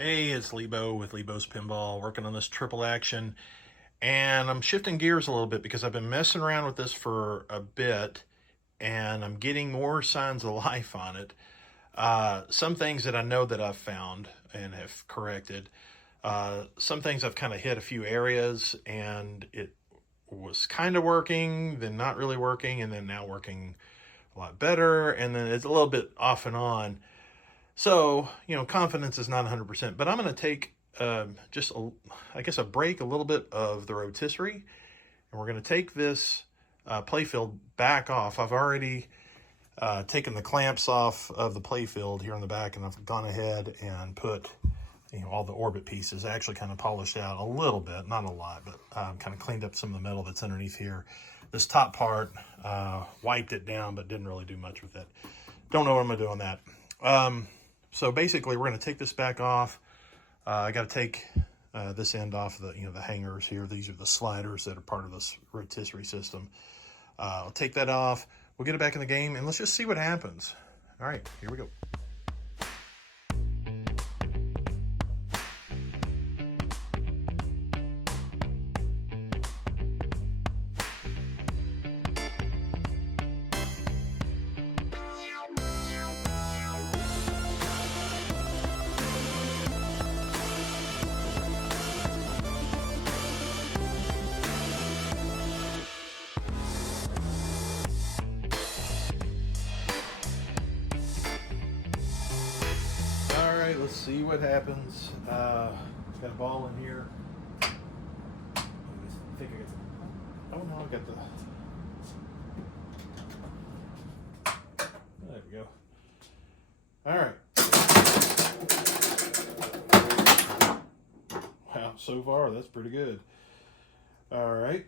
Hey, it's Lebo with Lebo's Pinball, working on this triple action, and I'm shifting gears a little bit because I've been messing around with this for a bit, and I'm getting more signs of life on it. Some things that I know that I've found and have corrected. Some things I've kind of hit a few areas, and it was kind of working, then not really working, and then now working a lot better, and then it's a little bit off and on. So, confidence is not 100%, but I'm going to take I guess, a break a little bit of the rotisserie, and we're going to take this playfield back off. I've already taken the clamps off of the playfield here on the back, and I've gone ahead and put all the orbit pieces. I actually kind of polished out a little bit, not a lot, but kind of cleaned up some of the metal that's underneath here. This top part, wiped it down, but didn't really do much with it. Don't know what I'm going to do on that. So basically, we're going to take this back off. I got to take this end off the the hangers here. These are the sliders that are part of this rotisserie system. I'll take that off. We'll get it back in the game, and let's just see what happens. All right, here we go. Let's see what happens. Got a ball in here. I think I got the. Oh no, I got the. There we go. All right. Wow, so far that's pretty good. All right.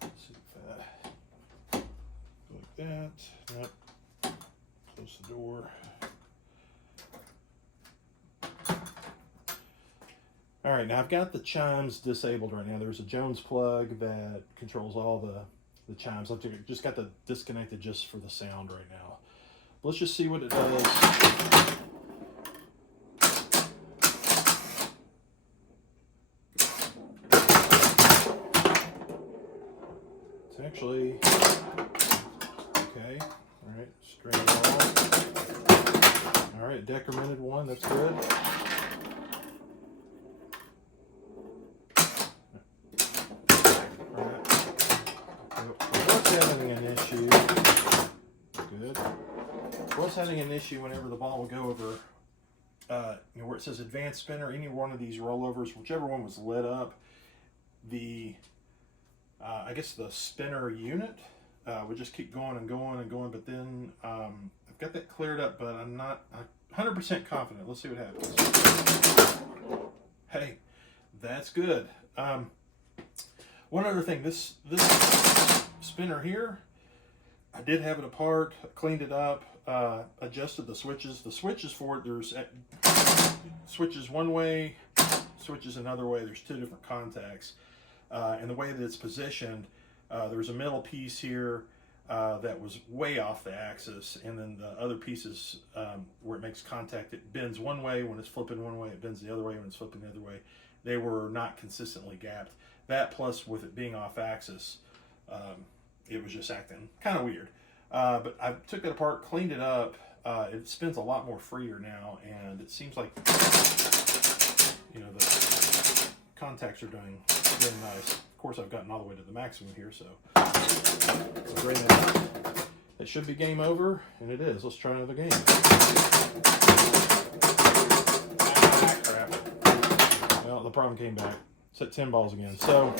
Let's see if I like that. Nope. Close the door. All right, now I've got the chimes disabled right now. There's a Jones plug that controls all the chimes. I've just got the disconnected just for the sound right now. Let's just see what it does. It's actually, okay. All right, straight it off. All right, decremented one, that's good. Having an issue. Good. Was having an issue whenever the ball would go over, where it says advanced spinner, any one of these rollovers, whichever one was lit up, the, I guess the spinner unit would just keep going and going and going, but then I've got that cleared up, but I'm not 100% confident. Let's see what happens. Hey, that's good. One other thing, this spinner here, I did have it apart, cleaned it up, adjusted the switches. The switches for it, there's switches one way, switches another way. There's two different contacts. And the way that it's positioned, there's a metal piece here that was way off the axis, and then the other pieces where it makes contact, it bends one way when it's flipping one way, it bends the other way when it's flipping the other way. They were not consistently gapped. That plus with it being off axis, it was just acting kind of weird. But I took it apart, cleaned it up. It spins a lot more freer now, and it seems like the contacts are doing really nice. Of course, I've gotten all the way to the maximum here, so I'll bring it up. It should be game over, and it is. Let's try another game. Ah, crap. Well, the problem came back. It's at 10 balls again. So,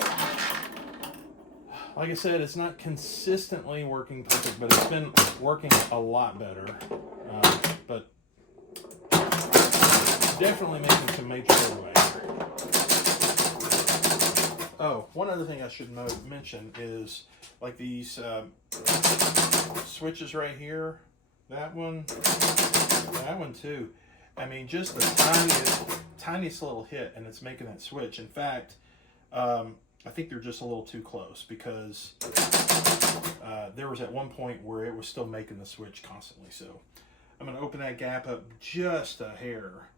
like I said, it's not consistently working perfect, but it's been working a lot better. But definitely making some major headway. Oh, one other thing I should mention is like these switches right here. That one too. I mean, just the tiniest little hit, and it's making that switch. In fact, I think they're just a little too close, because there was at one point where it was still making the switch constantly. So I'm going to open that gap up just a hair,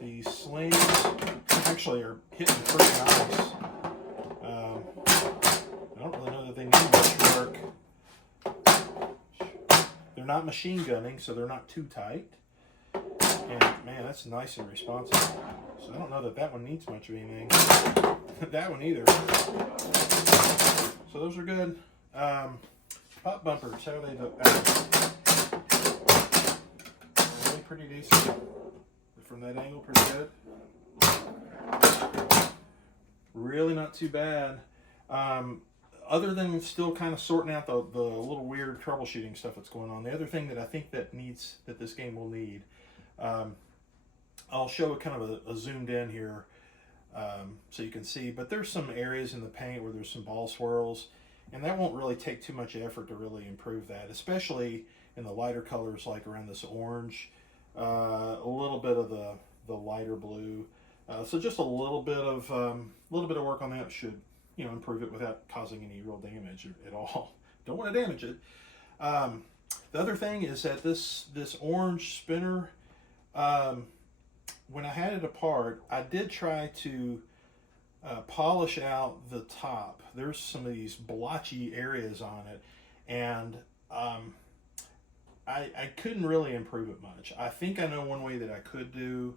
The slings actually are hitting pretty nice. I don't really know that they need much work. They're not machine gunning, so they're not too tight. And man, that's nice and responsive. So I don't know that that one needs much of anything. That one either. So those are good. Pop bumpers, how do they look? Really pretty decent. From that angle, pretty good. Really not too bad. Other than still kind of sorting out the little weird troubleshooting stuff that's going on. The other thing that I think that this game will need, I'll show kind of a zoomed in here so you can see, but there's some areas in the paint where there's some ball swirls, and that won't really take too much effort to really improve that, especially in the lighter colors like around this orange, a little bit of the lighter blue. So just a little bit of work on that should, you know, improve it without causing any real damage at all. Don't want to damage it. The other thing is that this orange spinner, when I had it apart, I did try to polish out the top. There's some of these blotchy areas on it, and I couldn't really improve it much. I think I know one way that I could do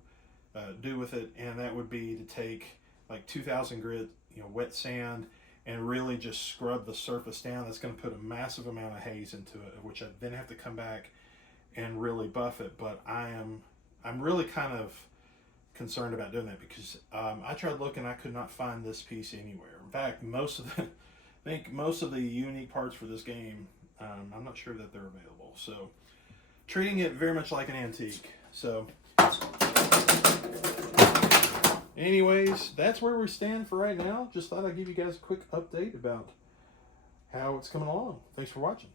with it, and that would be to take like 2000 grit, you know, wet sand, and really just scrub the surface down. That's going to put a massive amount of haze into it, which I then have to come back and really buff it. But I'm really kind of concerned about doing that because I tried looking, I could not find this piece anywhere. In fact, I think most of the unique parts for this game, I'm not sure that they're available. So treating it very much like an antique. So anyways, that's where we stand for right now. Just thought I'd give you guys a quick update about how it's coming along. Thanks for watching.